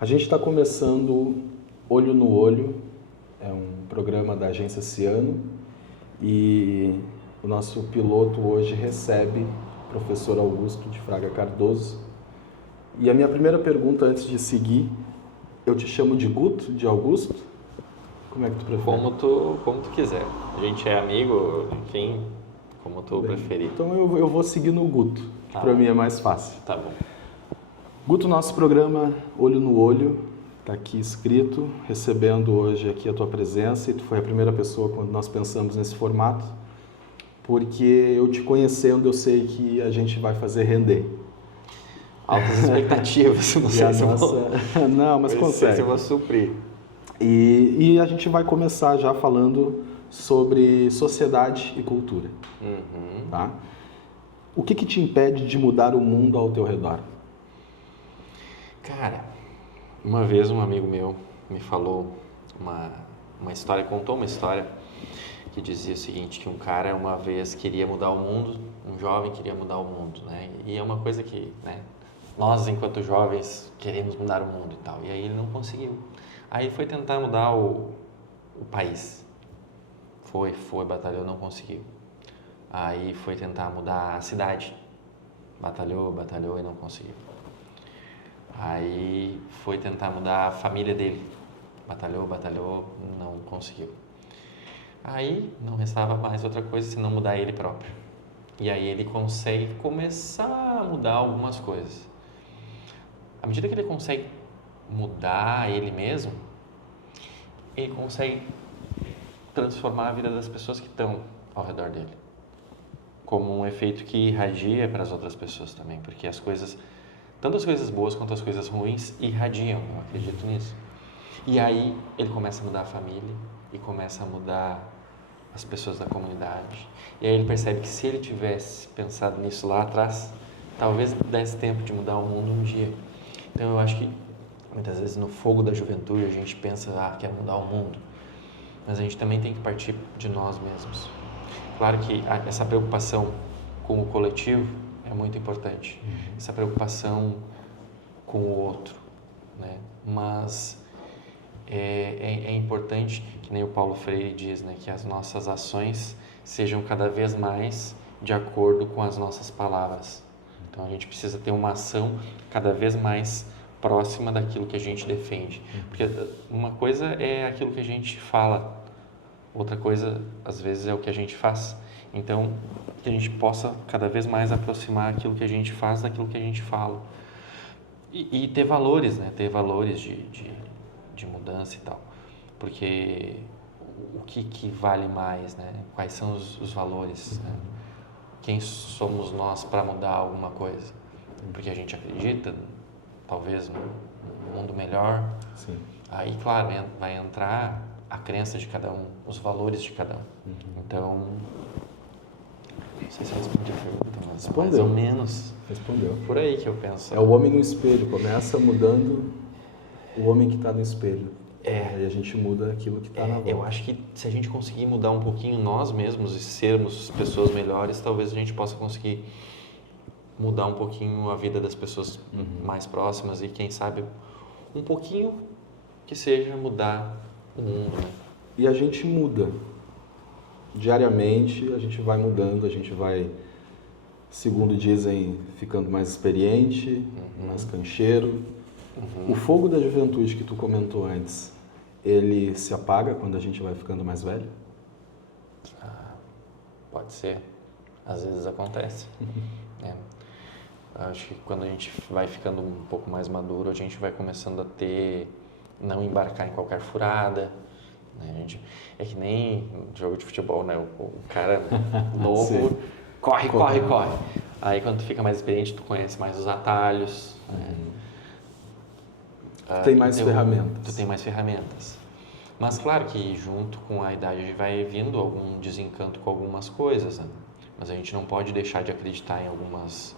A gente está começando Olho no Olho, é um programa da agência Ciano e o nosso piloto hoje recebe o professor Augusto de Fraga Cardoso. E a minha primeira pergunta antes de seguir, eu te chamo de Guto, de Augusto? Como é que tu prefere? Como tu quiser. A gente é amigo, enfim, como tu preferir. Então eu vou seguir no Guto, que para mim é mais fácil. Tá bom. Guto, nosso programa Olho no Olho, está aqui escrito, recebendo hoje aqui a tua presença, e tu foi a primeira pessoa quando nós pensamos nesse formato, porque eu te conhecendo, eu sei que a gente vai fazer render. Altas expectativas, não sei se eu Não, mas consegue. se eu vou suprir. E a gente vai começar já falando sobre sociedade e cultura. Tá? O que te impede de mudar o mundo ao teu redor? Cara, uma vez um amigo meu me falou uma história, contou uma história que dizia o seguinte, que um cara uma vez queria mudar o mundo, um jovem queria mudar o mundo, né? E é uma coisa que, né, nós enquanto jovens queremos mudar o mundo e tal, e aí ele não conseguiu. Aí ele foi tentar mudar o país, batalhou, não conseguiu. Aí foi tentar mudar a cidade, batalhou e não conseguiu. Aí foi tentar mudar a família dele, batalhou, não conseguiu. Aí não restava mais outra coisa senão mudar ele próprio. E aí ele consegue começar a mudar algumas coisas. À medida que ele consegue mudar ele mesmo, ele consegue transformar a vida das pessoas que estão ao redor dele. Como um efeito que irradia para as outras pessoas também, porque as coisas, tanto as coisas boas quanto as coisas ruins, irradiam, eu acredito nisso. E aí ele começa a mudar a família e começa a mudar as pessoas da comunidade. E aí ele percebe que se ele tivesse pensado nisso lá atrás, talvez desse tempo de mudar o mundo um dia. Então eu acho que muitas vezes no fogo da juventude a gente pensa, quer mudar o mundo. Mas a gente também tem que partir de nós mesmos. Claro que essa preocupação com o coletivo é muito importante. Essa preocupação com o outro, né? Mas é importante, que nem o Paulo Freire diz, né, que as nossas ações sejam cada vez mais de acordo com as nossas palavras. Então a gente precisa ter uma ação cada vez mais próxima daquilo que a gente defende. Porque uma coisa é aquilo que a gente fala, outra coisa às vezes é o que a gente faz. Então que a gente possa cada vez mais aproximar aquilo que a gente faz daquilo que a gente fala. E ter valores, né? Ter valores de mudança e tal. Porque o que vale mais, né? Quais são os valores, né? Quem somos nós para mudar alguma coisa? Porque a gente acredita, talvez, num mundo melhor. Sim. Aí, claro, vai entrar a crença de cada um, os valores de cada um. Então, não sei se eu respondi a pergunta, mas mais ou menos Respondeu. por aí que eu penso. É o homem no espelho, começa mudando o homem que está no espelho. Aí a gente muda aquilo que está na volta. Eu acho que se a gente conseguir mudar um pouquinho nós mesmos e sermos pessoas melhores, talvez a gente possa conseguir mudar um pouquinho a vida das pessoas mais próximas e quem sabe um pouquinho que seja mudar o mundo, né? E a gente muda. Diariamente a gente vai mudando, a gente vai, segundo dizem, ficando mais experiente, mais cancheiro. O fogo da juventude que tu comentou antes, ele se apaga quando a gente vai ficando mais velho? Pode ser. Às vezes acontece. Acho que quando a gente vai ficando um pouco mais maduro, a gente vai começando a não embarcar em qualquer furada. Né? É que nem jogo de futebol, né? O cara novo corre. Aí quando tu fica mais experiente, tu conhece mais os atalhos. Né? Tu tem mais ferramentas. Tu tem mais ferramentas. Mas claro que junto com a idade vai vindo algum desencanto com algumas coisas, né? Mas a gente não pode deixar de acreditar em alguns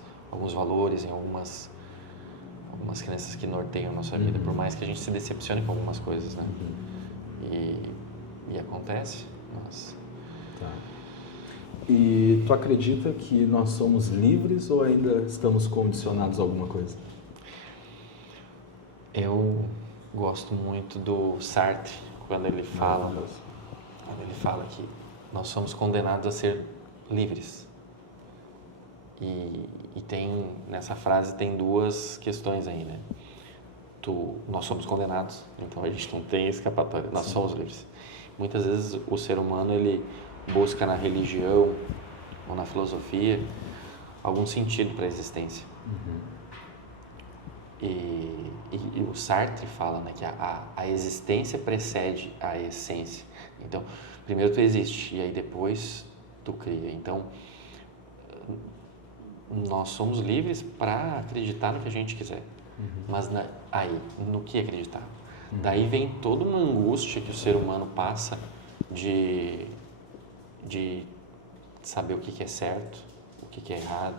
valores, em algumas crenças que norteiam a nossa vida, por mais que a gente se decepcione com algumas coisas, né? E acontece, mas... Tá. E tu acredita que nós somos livres ou ainda estamos condicionados a alguma coisa? Eu gosto muito do Sartre, quando ele fala, Maravilhoso. que nós somos condenados a ser livres. E tem, nessa frase tem duas questões aí, né? Nós somos condenados, então a gente não tem escapatória, nós somos livres. Muitas vezes o ser humano, ele busca na religião ou na filosofia algum sentido para a existência. E o Sartre fala, né, que a existência precede a essência. Então, primeiro tu existe e aí depois tu cria. Então, nós somos livres para acreditar no que a gente quiser. Mas aí, no que acreditar? Daí vem toda uma angústia que o ser humano passa de saber o que é certo, o que é errado.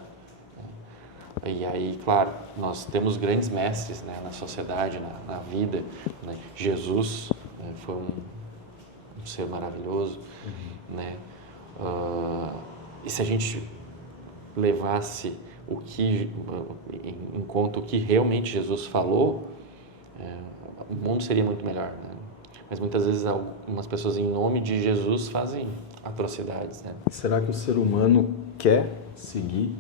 E aí, claro, nós temos grandes mestres, né, na sociedade, na vida. Né? Jesus, né, foi um ser maravilhoso. Né? E se a gente levasse em conta o que realmente Jesus falou, o mundo seria muito melhor. Né? Mas muitas vezes algumas pessoas, em nome de Jesus, fazem atrocidades. Né? Será que o ser humano quer seguir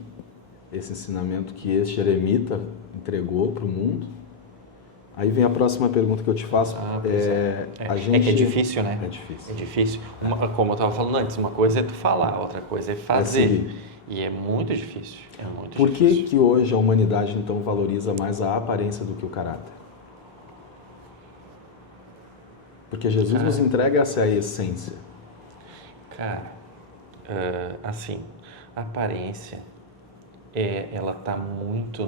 esse ensinamento que este eremita entregou para o mundo? Aí vem a próxima pergunta que eu te faço. É que é difícil, né? É difícil. É difícil. Como eu estava falando antes, uma coisa é tu falar, outra coisa é fazer. E é muito difícil. Por que hoje a humanidade, então, valoriza mais a aparência do que o caráter? Porque Jesus nos entrega essa essência. Cara, assim, a aparência, ela está muito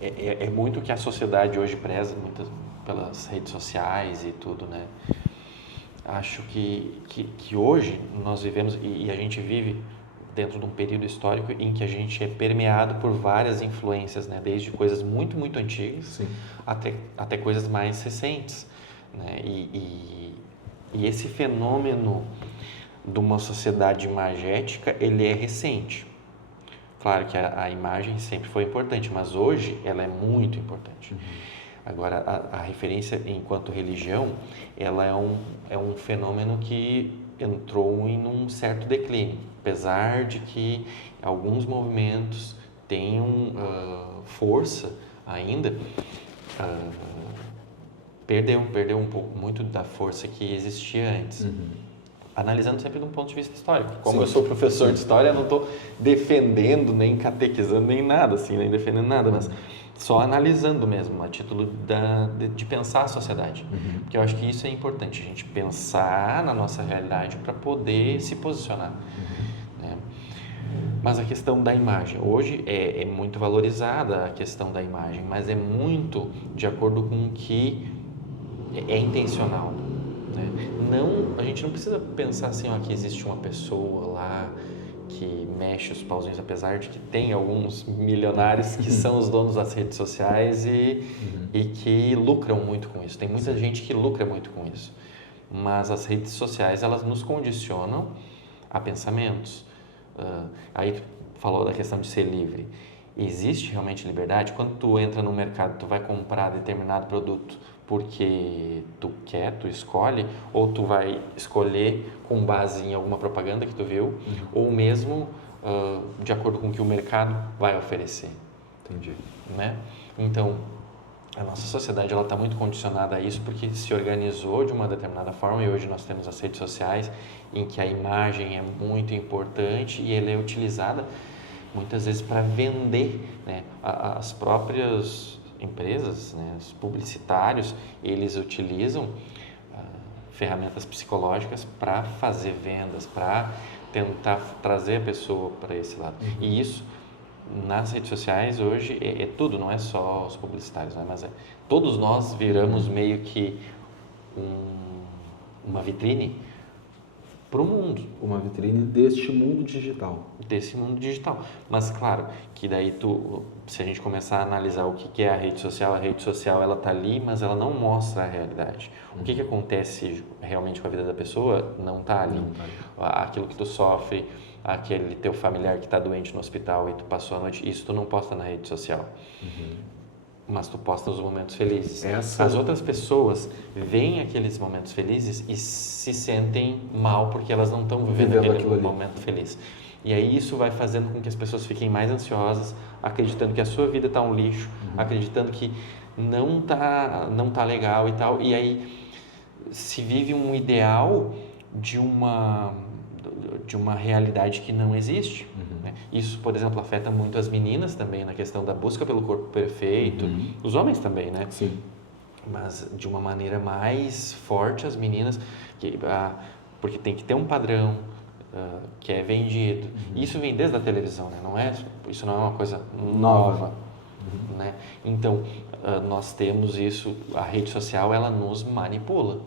é muito o que a sociedade hoje preza, muitas pelas redes sociais e tudo, né? Acho que hoje nós vivemos, e a gente vive dentro de um período histórico em que a gente é permeado por várias influências, né? Desde coisas muito, muito antigas até coisas mais recentes. Né? E esse fenômeno de uma sociedade imagética, ele é recente. Claro que a imagem sempre foi importante, mas hoje ela é muito importante. Agora, a referência enquanto religião, ela é um fenômeno que entrou em um certo declínio, apesar de que alguns movimentos tenham força ainda, perdeu um pouco, muito da força que existia antes. Analisando sempre de um ponto de vista histórico. Como eu sou professor de história, eu não estou defendendo, nem catequizando, nem nada, assim, nem defendendo nada, mas só analisando mesmo, a título de pensar a sociedade. Porque eu acho que isso é importante, a gente pensar na nossa realidade para poder se posicionar. Né? Mas a questão da imagem, hoje é muito valorizada a questão da imagem, mas é muito de acordo com o que é intencional. Né? A gente não precisa pensar assim, que existe uma pessoa lá que mexe os pauzinhos, apesar de que tem alguns milionários que são os donos das redes sociais e que lucram muito com isso. Tem muita gente que lucra muito com isso. Mas as redes sociais, elas nos condicionam a pensamentos. Aí tu falou da questão de ser livre. Existe realmente liberdade? Quando tu entra no mercado, tu vai comprar determinado produto porque tu escolhe, ou tu vai escolher com base em alguma propaganda que tu viu, ou mesmo de acordo com o que o mercado vai oferecer. Entendi. Né? Então, a nossa sociedade está muito condicionada a isso porque se organizou de uma determinada forma e hoje nós temos as redes sociais em que a imagem é muito importante e ela é utilizada muitas vezes para vender, né? As próprias empresas, né, os publicitários, eles utilizam ferramentas psicológicas para fazer vendas, para tentar trazer a pessoa para esse lado. E isso, nas redes sociais, hoje, é tudo, não é só os publicitários, né, mas todos nós viramos meio que uma vitrine para o mundo. Uma vitrine deste mundo digital. Desse mundo digital. Mas claro, que daí se a gente começar a analisar o que é a rede social ela está ali, mas ela não mostra a realidade. O que acontece realmente com a vida da pessoa não está ali. Aquilo que tu sofre, aquele teu familiar que está doente no hospital e tu passou a noite, isso tu não posta na rede social. Mas tu posta os momentos felizes. As outras pessoas veem aqueles momentos felizes e se sentem mal porque elas não estão vivendo aquele momento feliz. E aí isso vai fazendo com que as pessoas fiquem mais ansiosas, acreditando que a sua vida está um lixo, acreditando que não tá legal e tal. E aí se vive um ideal de uma realidade que não existe. Né? Isso, por exemplo, afeta muito as meninas também na questão da busca pelo corpo perfeito, os homens também, né? Sim. Mas de uma maneira mais forte as meninas, porque tem que ter um padrão que é vendido. Isso vem desde a televisão, né? Isso não é uma coisa nova. Né? Então, nós temos isso, a rede social, ela nos manipula.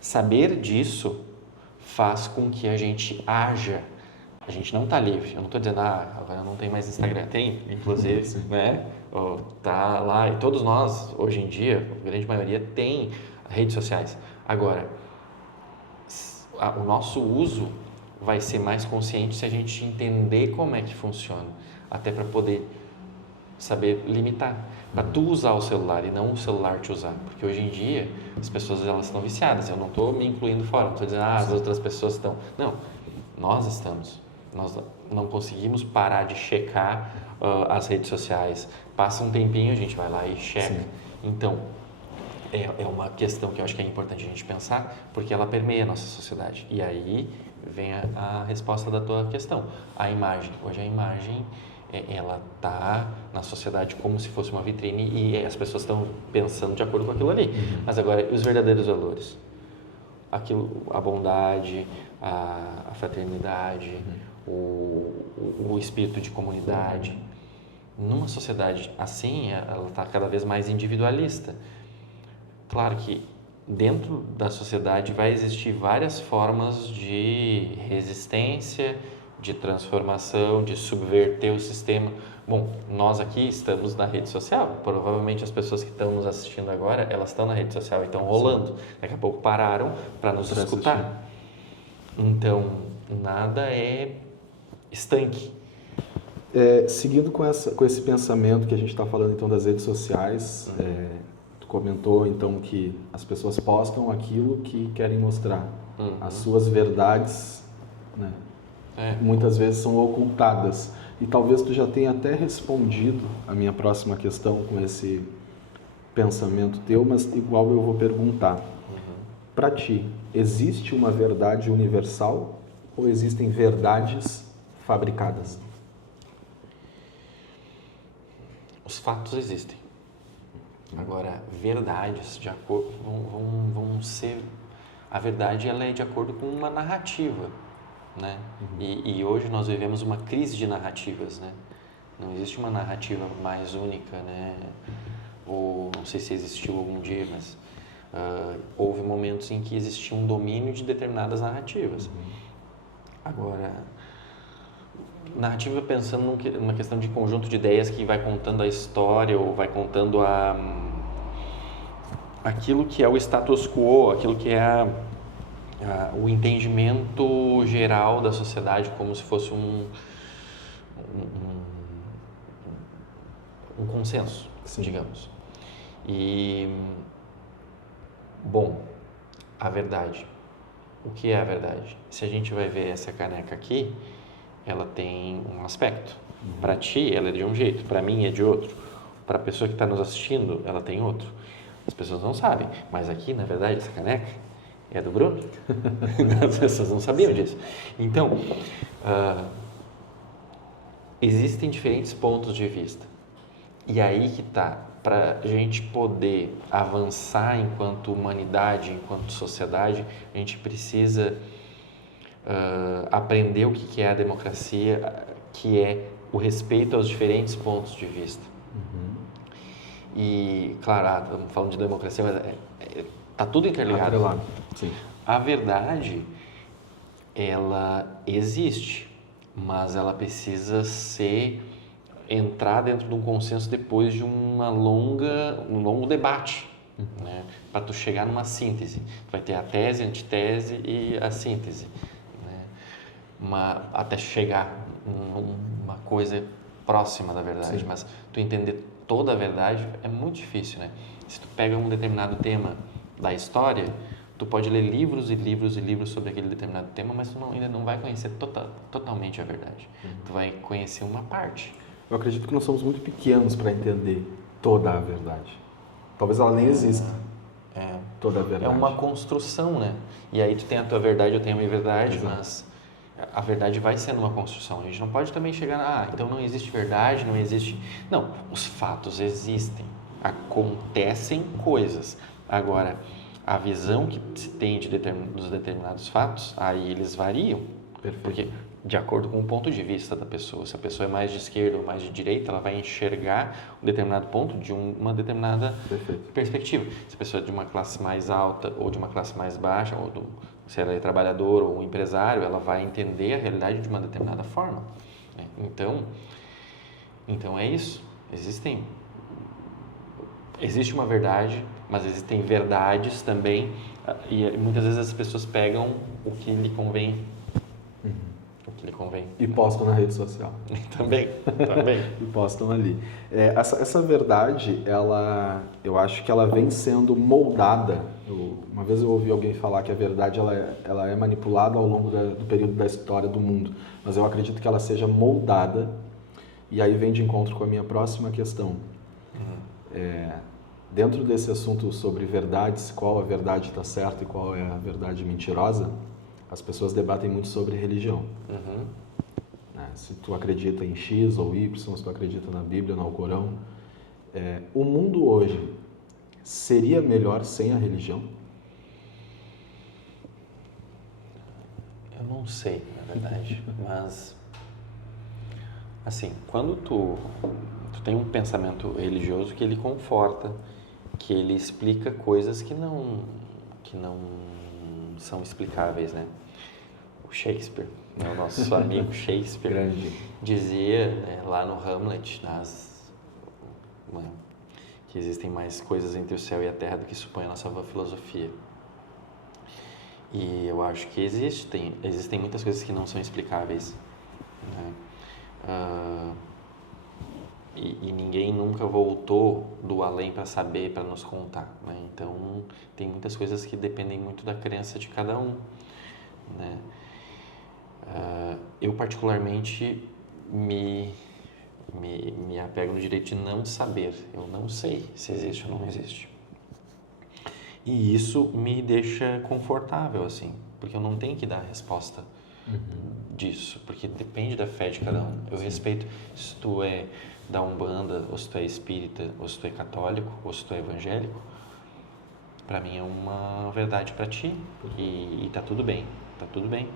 Saber disso faz com que a gente haja. A gente não está livre. Eu não estou dizendo, agora não tem mais Instagram. Tem, inclusive, né? Tá lá, e todos nós, hoje em dia, a grande maioria, tem redes sociais. Agora, o nosso uso vai ser mais consciente se a gente entender como é que funciona, até para poder saber limitar, para tu usar o celular e não o celular te usar, porque hoje em dia as pessoas elas estão viciadas. Eu não estou me incluindo fora, não estou dizendo as outras pessoas estão, não, nós estamos, nós não conseguimos parar de checar as redes sociais. Passa um tempinho, a gente vai lá e checa. Sim. Então é uma questão que eu acho que é importante a gente pensar, porque ela permeia a nossa sociedade. E aí vem a resposta da tua questão, a imagem. Hoje a imagem ela está na sociedade como se fosse uma vitrine e as pessoas estão pensando de acordo com aquilo ali. Mas agora, os verdadeiros valores? A bondade, a fraternidade, o espírito de comunidade. Numa sociedade assim, ela está cada vez mais individualista. Claro que dentro da sociedade vai existir várias formas de resistência, de transformação, de subverter o sistema. Bom, nós aqui estamos na rede social, provavelmente as pessoas que estão nos assistindo agora, elas estão na rede social e estão rolando. Daqui a pouco pararam para nos escutar. Então, nada é estanque. Seguindo com esse pensamento que a gente está falando então das redes sociais, tu comentou então que as pessoas postam aquilo que querem mostrar, as suas verdades, né? Muitas vezes são ocultadas. E talvez tu já tenha até respondido a minha próxima questão com esse pensamento teu, mas igual eu vou perguntar. Para ti, existe uma verdade universal ou existem verdades fabricadas? Os fatos existem. Agora, verdades de acordo vão ser... A verdade ela é de acordo com uma narrativa. Né? E hoje nós vivemos uma crise de narrativas, né? Não existe uma narrativa mais única, né? Ou não sei se existiu algum dia, mas houve momentos em que existia um domínio de determinadas narrativas. Aquora, narrativa pensando numa questão de conjunto de ideias que vai contando a história ou vai contando aquilo que é o status quo, aquilo que é o entendimento geral da sociedade como se fosse um consenso, digamos. E, bom, a verdade. O que é a verdade? Se a gente vai ver essa caneca aqui, ela tem um aspecto. Para ti, ela é de um jeito, para mim é de outro. Para a pessoa que está nos assistindo, ela tem outro. As pessoas não sabem, mas aqui, na verdade, essa caneca é do Bruno. As pessoas não sabiam disso. Então, existem diferentes pontos de vista. E aí que está, para a gente poder avançar enquanto humanidade, enquanto sociedade, a gente precisa aprender o que é a democracia, que é o respeito aos diferentes pontos de vista. E, claro, estamos falando de democracia, mas está tudo interligado. Sim. A verdade, ela existe, mas ela precisa entrar dentro de um consenso depois de um longo debate, né? Para tu chegar numa síntese. Tu vai ter a tese, a antitese e a síntese, né? até chegar numa coisa próxima da verdade, Sim. mas tu entender toda a verdade é muito difícil, né? Se tu pega um determinado tema da história, tu pode ler livros e livros e livros sobre aquele determinado tema, mas tu ainda não vai conhecer totalmente a verdade. Tu vai conhecer uma parte. Eu acredito que nós somos muito pequenos para entender toda a verdade. Talvez ela nem exista, toda a verdade. É uma construção, né? E aí tu tem a tua verdade, eu tenho a minha verdade, Exato. mas a verdade vai sendo uma construção. A gente não pode também chegar, então não existe verdade, não existe... Não, os fatos existem, acontecem coisas. Agora, a visão que se tem dos determinados fatos, aí eles variam. Perfeito. Porque, de acordo com o ponto de vista da pessoa, se a pessoa é mais de esquerda ou mais de direita, ela vai enxergar um determinado ponto de uma determinada Perfeito. perspectiva. Se a pessoa é de uma classe mais alta ou de uma classe mais baixa, se ela é trabalhador ou um empresário, ela vai entender a realidade de uma determinada forma, né? Então é isso. Existe uma verdade, mas existem verdades também, e muitas vezes as pessoas pegam o que lhe convém. O que lhe convém. E postam na rede social. Também. E postam ali. Essa verdade, eu acho que ela vem sendo moldada. Uma vez eu ouvi alguém falar que a verdade ela é manipulada ao longo do período da história do mundo, mas eu acredito que ela seja moldada, e aí vem de encontro com a minha próxima questão. Dentro desse assunto sobre verdades, qual a verdade está certa e qual é a verdade mentirosa, as pessoas debatem muito sobre religião. Se tu acredita em X ou Y, se tu acredita na Bíblia, no Alcorão. O mundo hoje seria melhor sem a religião? Eu não sei, na verdade, mas assim, quando tu tem um pensamento religioso que ele conforta, que ele explica coisas que não são explicáveis, né? O Shakespeare, né? O nosso amigo Shakespeare, Grande. dizia, né, lá no Hamlet, que existem mais coisas entre o céu e a terra do que supõe a nossa filosofia. E eu acho que existem muitas coisas que não são explicáveis, né? E ninguém nunca voltou do além para saber, para nos contar, né? Então, tem muitas coisas que dependem muito da crença de cada um, né? Eu, particularmente, me apego no direito de não saber. Eu não sei se existe ou não existe. E isso me deixa confortável, assim, porque eu não tenho que dar a resposta disso, porque depende da fé de cada um. Eu respeito se tu é da Umbanda, ou se tu é espírita, ou se tu é católico, ou se tu é evangélico. Para mim é uma verdade para ti e tá tudo bem, tá tudo bem.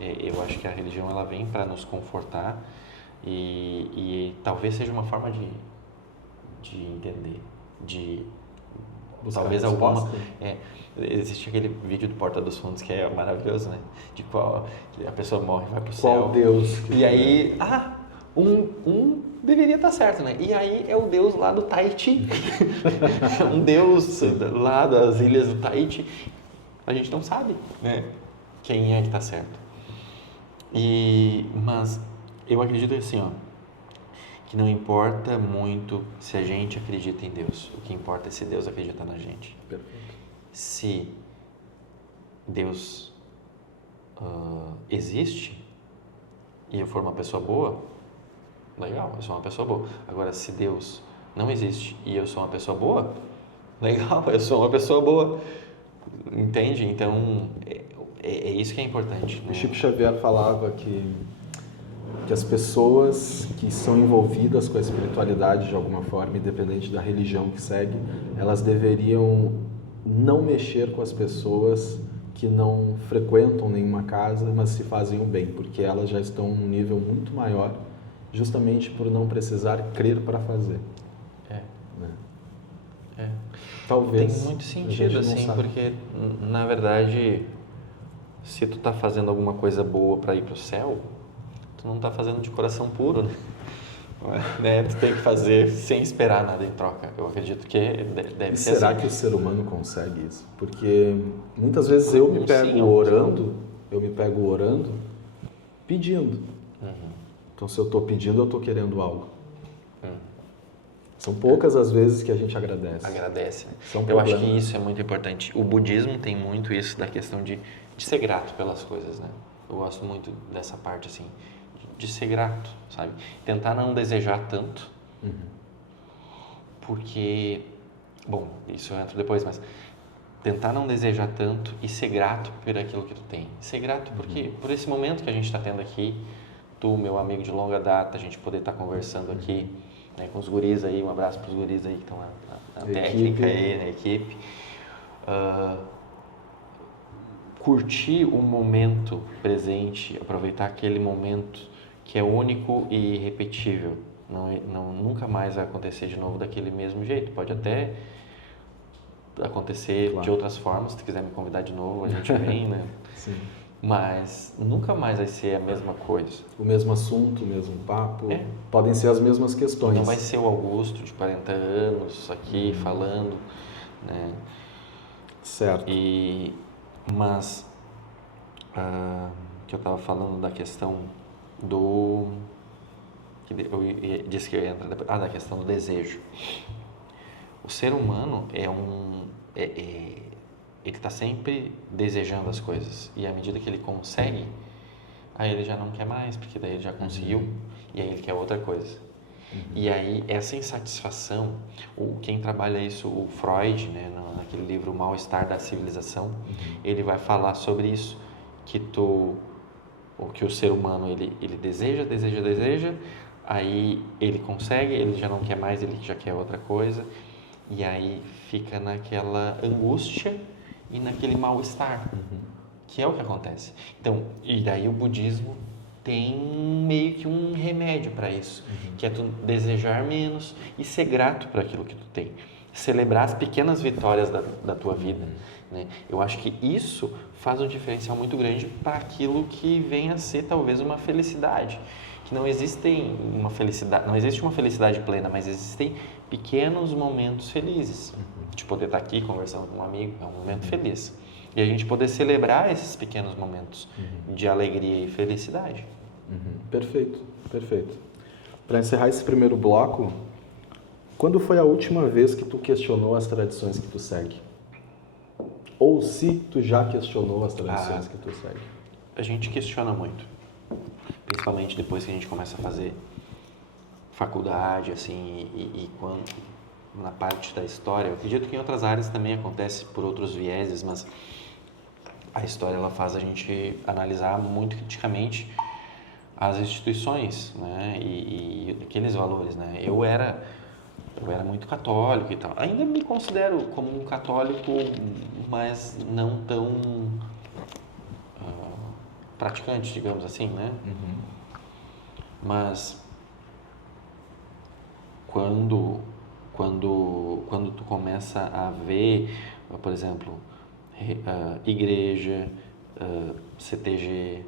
Eu acho que a religião ela vem para nos confortar e talvez seja uma forma de entender, de Buscar talvez resposta. existe aquele vídeo do Porta dos Fundos que é maravilhoso, né? De qual que a pessoa morre e vai pro Qual céu. Deus? E aí, um deveria estar certo, né? E aí é o Deus lá do Tahiti. Um Deus lá das ilhas do Tahiti. A gente não sabe, né? Quem é que está certo. Mas eu acredito assim, que não importa muito se a gente acredita em Deus. O que importa é se Deus acredita na gente. Perfeito. Se Deus existe e eu for uma pessoa boa, legal, eu sou uma pessoa boa. Agora, se Deus não existe e eu sou uma pessoa boa, legal, eu sou uma pessoa boa. Entende? Então, é isso que é importante, né? O Chico Xavier falava que as pessoas que são envolvidas com a espiritualidade de alguma forma, independente da religião que segue, elas deveriam não mexer com as pessoas que não frequentam nenhuma casa, mas se fazem o bem, porque elas já estão num nível muito maior, justamente por não precisar crer para fazer. Né? Talvez. Tem muito sentido, assim, porque, na verdade, se tu tá fazendo alguma coisa boa para ir pro céu, tu não tá fazendo de coração puro, né? Tu tem que fazer sem esperar nada em troca. Eu acredito que deve ser será assim. que o ser humano consegue isso? Porque muitas vezes eu me pego orando pedindo. Então, se eu estou pedindo, eu estou querendo algo. São poucas as vezes que a gente agradece. Agradece, né? Isso é um Eu acho problema. que isso é muito importante. O budismo tem muito isso da questão de ser grato pelas coisas, né? Eu gosto muito dessa parte, assim, de ser grato, sabe? Tentar não desejar tanto, porque, bom, isso eu entro depois, mas tentar não desejar tanto e ser grato por aquilo que tu tem. Ser grato porque por esse momento que a gente está tendo aqui, tu, meu amigo de longa data, a gente poder estar conversando aqui, né, com os guris aí, um abraço para os guris aí que estão na técnica aí, na equipe. Curtir o momento presente, aproveitar aquele momento que é único e irrepetível. Nunca mais vai acontecer de novo daquele mesmo jeito. Pode até acontecer de outras formas, se tu quiser me convidar de novo, a gente vem, né? Sim. Mas nunca mais vai ser a mesma coisa. O mesmo assunto, o mesmo papo, podem ser as mesmas questões. Não vai ser o Augusto de 40 anos aqui falando, né? Certo. Mas que eu estava falando da questão do... Eu disse que eu ia entrar depois. Da questão do desejo. O ser humano ele está sempre desejando as coisas. E à medida que ele consegue, aí ele já não quer mais, porque daí ele já conseguiu, e aí ele quer outra coisa. E aí essa insatisfação, quem trabalha isso, o Freud, né, naquele livro O Mal-Estar da Civilização, ele vai falar sobre isso, que o ser humano ele deseja, aí ele consegue, ele já não quer mais, ele já quer outra coisa, e aí fica naquela angústia e naquele mal-estar, que é o que acontece. Então, e daí o budismo tem meio que um remédio para isso, que é tu desejar menos e ser grato por aquilo que tu tem. Celebrar as pequenas vitórias da tua vida, né? Eu acho que isso faz um diferencial muito grande para aquilo que vem a ser talvez uma felicidade. Que não existe uma felicidade plena, mas existem pequenos momentos felizes. De poder estar aqui conversando com um amigo, é um momento feliz. E a gente poder celebrar esses pequenos momentos de alegria e felicidade. Perfeito, perfeito. Para encerrar esse primeiro bloco, quando foi a última vez que tu questionou as tradições que tu segue? Ou se tu já questionou as tradições que tu segue? A gente questiona muito. Principalmente depois que a gente começa a fazer faculdade, assim, e quando na parte da história. Eu acredito que em outras áreas também acontece por outros vieses, mas a história ela faz a gente analisar muito criticamente as instituições, né, e aqueles valores, né. Eu era muito católico e tal. Ainda me considero como um católico, mas não tão praticante, digamos assim, né? Mas quando tu começa a ver, por exemplo, igreja, CTG,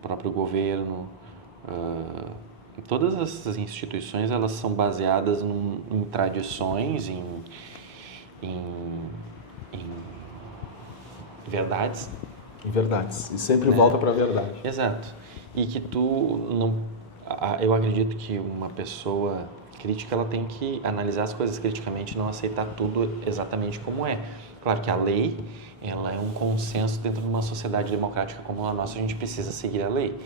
próprio governo, todas essas instituições elas são baseadas em tradições, em verdades. Em verdades. E sempre volta para a verdade. Exato. E que tu não... Eu acredito que uma pessoa crítica ela tem que analisar as coisas criticamente e não aceitar tudo exatamente como é. Claro que a lei ela é um consenso dentro de uma sociedade democrática como a nossa, a gente precisa seguir a lei,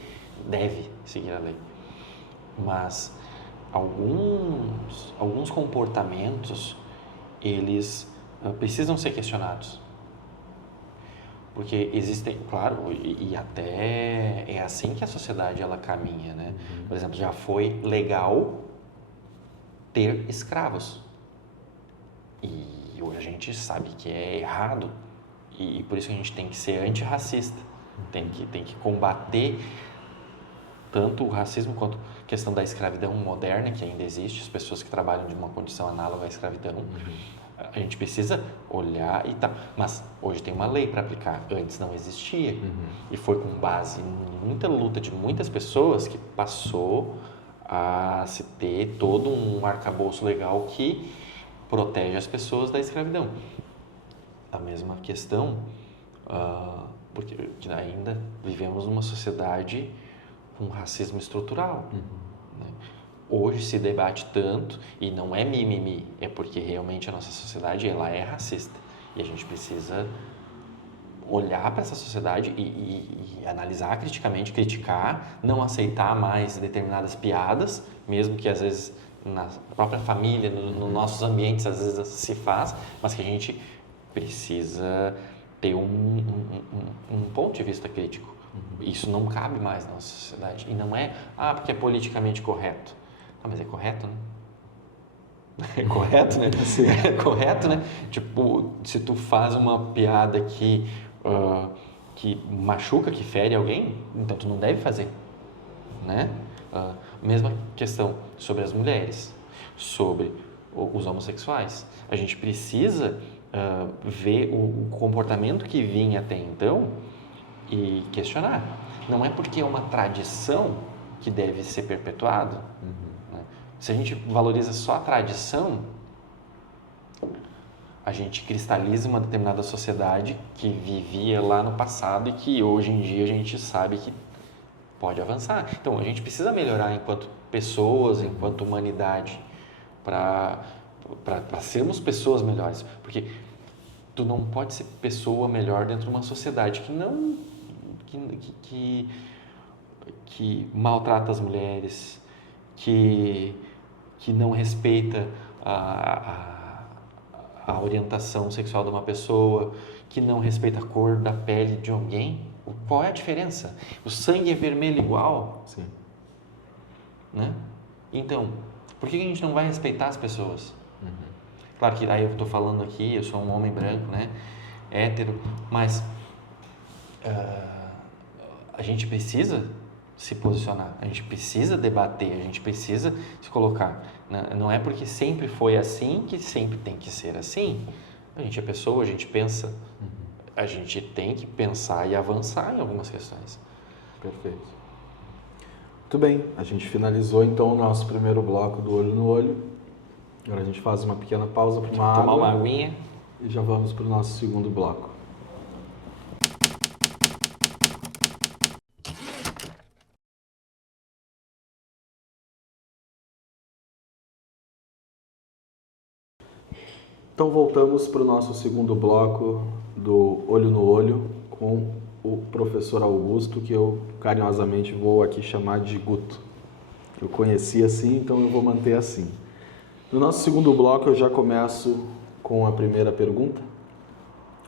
deve seguir a lei. Mas alguns comportamentos eles precisam ser questionados. Porque existem, claro, e até é assim que a sociedade ela caminha, né? Por exemplo, já foi legal ter escravos. E hoje a gente sabe que é errado e por isso que a gente tem que ser antirracista. Tem que combater tanto o racismo quanto a questão da escravidão moderna, que ainda existe, as pessoas que trabalham de uma condição análoga à escravidão. A gente precisa olhar e tal, mas hoje tem uma lei para aplicar, antes não existia. E foi com base em muita luta de muitas pessoas que passou a se ter todo um arcabouço legal que protege as pessoas da escravidão. A mesma questão porque ainda vivemos numa sociedade com racismo estrutural. Né? Hoje se debate tanto, e não é mimimi, é porque realmente a nossa sociedade ela é racista. E a gente precisa olhar para essa sociedade e analisar criticamente, criticar, não aceitar mais determinadas piadas, mesmo que às vezes na própria família, nos nossos ambientes às vezes se faz, mas que a gente precisa ter um ponto de vista crítico. Isso não cabe mais na nossa sociedade. E não é, porque é politicamente correto. Não, mas é correto, né? É correto, né? Sim. É correto, né? Tipo, se tu faz uma piada que machuca, que fere alguém, então tu não deve fazer, né? Mesma questão sobre as mulheres, sobre os homossexuais. A gente precisa ver o comportamento que vinha até então e questionar. Não é porque é uma tradição que deve ser perpetuado. Né? Se a gente valoriza só a tradição, a gente cristaliza uma determinada sociedade que vivia lá no passado e que hoje em dia a gente sabe que pode avançar. Então, a gente precisa melhorar enquanto pessoas, enquanto humanidade, para sermos pessoas melhores. Porque tu não pode ser pessoa melhor dentro de uma sociedade que não que maltrata as mulheres, que não respeita a orientação sexual de uma pessoa, que não respeita a cor da pele de alguém. Qual é a diferença? O sangue é vermelho igual? Sim. Né? Então, por que a gente não vai respeitar as pessoas? Claro que aí eu estou falando aqui, eu sou um homem branco, né? Hétero, mas a gente precisa se posicionar, a gente precisa debater, a gente precisa se colocar. Não é porque sempre foi assim que sempre tem que ser assim. A gente é pessoa, a gente pensa, a gente tem que pensar e avançar em algumas questões. Perfeito. Muito bem, a gente finalizou então o nosso primeiro bloco do Olho no Olho. Agora a gente faz uma pequena pausa para uma Tomar água uma aguinha. E já vamos para o nosso segundo bloco. Então voltamos para o nosso segundo bloco do Olho no Olho com o professor Augusto, que eu carinhosamente vou aqui chamar de Guto. Eu conheci assim, então eu vou manter assim. No nosso segundo bloco eu já começo com a primeira pergunta.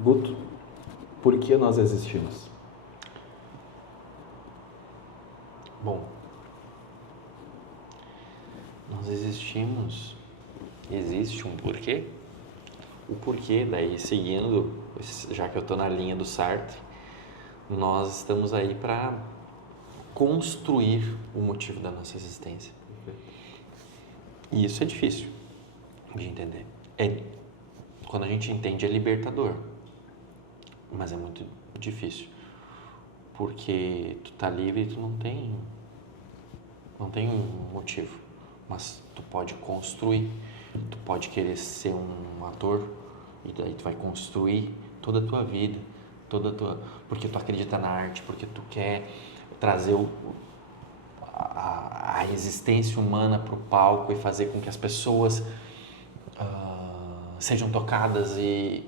Guto, por que nós existimos? Bom, nós existimos, existe um porquê. O porquê, daí seguindo, já que eu estou na linha do Sartre, nós estamos aí para construir o motivo da nossa existência. E isso é difícil de entender. Quando a gente entende, é libertador, mas é muito difícil, porque tu tá livre e tu não tem um motivo, mas tu pode construir. Tu pode querer ser um ator e daí tu vai construir toda a tua vida, porque tu acredita na arte, porque tu quer trazer a existência humana para o palco e fazer com que as pessoas sejam tocadas e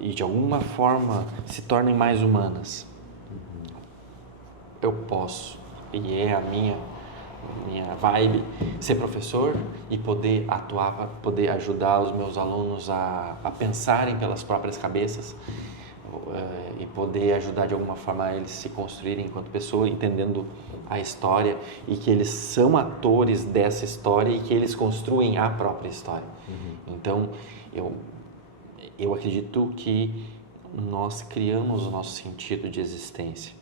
de alguma forma se tornem mais humanas. Eu posso, e é a minha vibe, ser professor e poder atuar, poder ajudar os meus alunos a pensarem pelas próprias cabeças e poder ajudar de alguma forma eles se construírem enquanto pessoa, entendendo a história e que eles são atores dessa história e que eles construem a própria história. Então, eu acredito que nós criamos o nosso sentido de existência.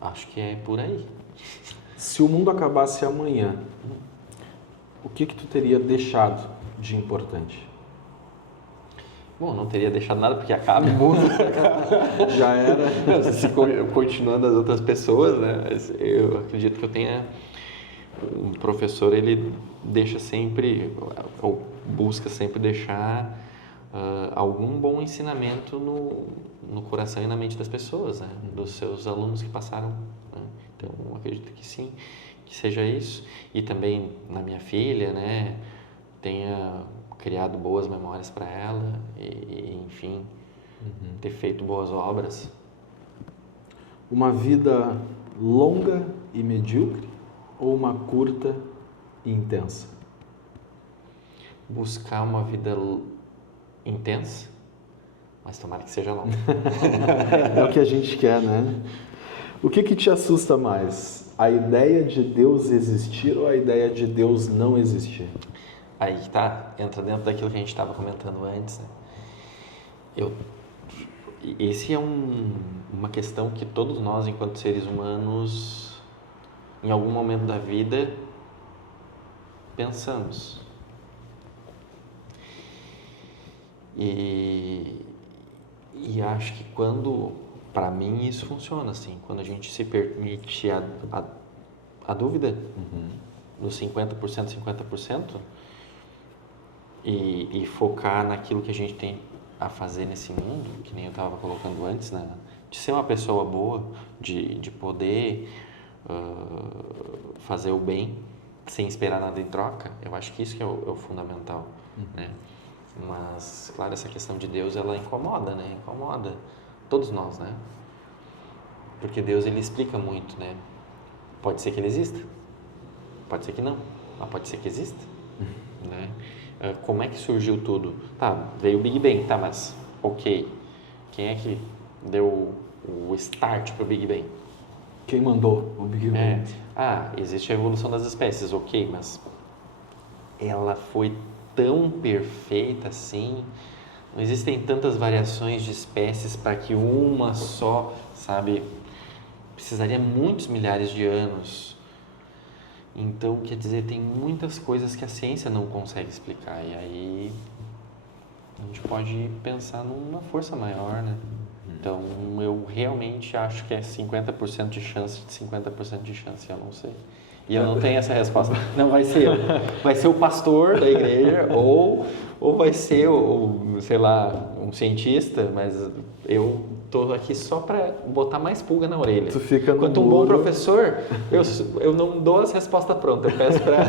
Acho que é por aí. Se o mundo acabasse amanhã, o que tu teria deixado de importante? Bom, não teria deixado nada porque acaba o mundo. Já era. Se continuando as outras pessoas, né? Eu acredito que eu tenha... Um professor, ele deixa sempre, ou busca sempre deixar algum bom ensinamento no coração e na mente das pessoas, né? Dos seus alunos que passaram, né? Então, eu acredito que sim, que seja isso. E também na minha filha, né? Tenha criado boas memórias para ela e, enfim, ter feito boas obras. Uma vida longa e medíocre ou uma curta e intensa? Buscar uma vida intensa, mas tomara que seja longa. É o que a gente quer, né? O que te assusta mais? A ideia de Deus existir ou a ideia de Deus não existir? Aí que tá, entra dentro daquilo que a gente estava comentando antes, né? Esse é uma questão que todos nós, enquanto seres humanos, em algum momento da vida, pensamos. E acho que para mim isso funciona assim, quando a gente se permite a dúvida, nos 50%, 50%, e focar naquilo que a gente tem a fazer nesse mundo, que nem eu estava colocando antes, né? De ser uma pessoa boa, de poder fazer o bem sem esperar nada em troca. Eu acho que isso que é o fundamental, né? Mas, claro, essa questão de Deus, ela incomoda, né? Incomoda todos nós, né? Porque Deus, ele explica muito, né? Pode ser que ele exista, pode ser que não, mas pode ser que exista, né? Como é que surgiu tudo? Tá, veio o Big Bang, tá, mas ok, quem é que deu o start pro Big Bang? Quem mandou o Big Bang? Existe a evolução das espécies, ok, mas ela foi tão perfeita assim, não existem tantas variações de espécies para que uma só, sabe, precisaria muitos milhares de anos. Então, quer dizer, tem muitas coisas que a ciência não consegue explicar, e aí a gente pode pensar numa força maior, né? Então, eu realmente acho que é 50% de chance de 50% de chance, eu não sei. E eu não tenho essa resposta. Não vai ser eu. Vai ser o pastor da igreja ou vai ser sei lá, um cientista, mas eu tô aqui só para botar mais pulga na orelha. Tu fica no Quanto um bom professor, eu não dou as respostas prontas, eu peço para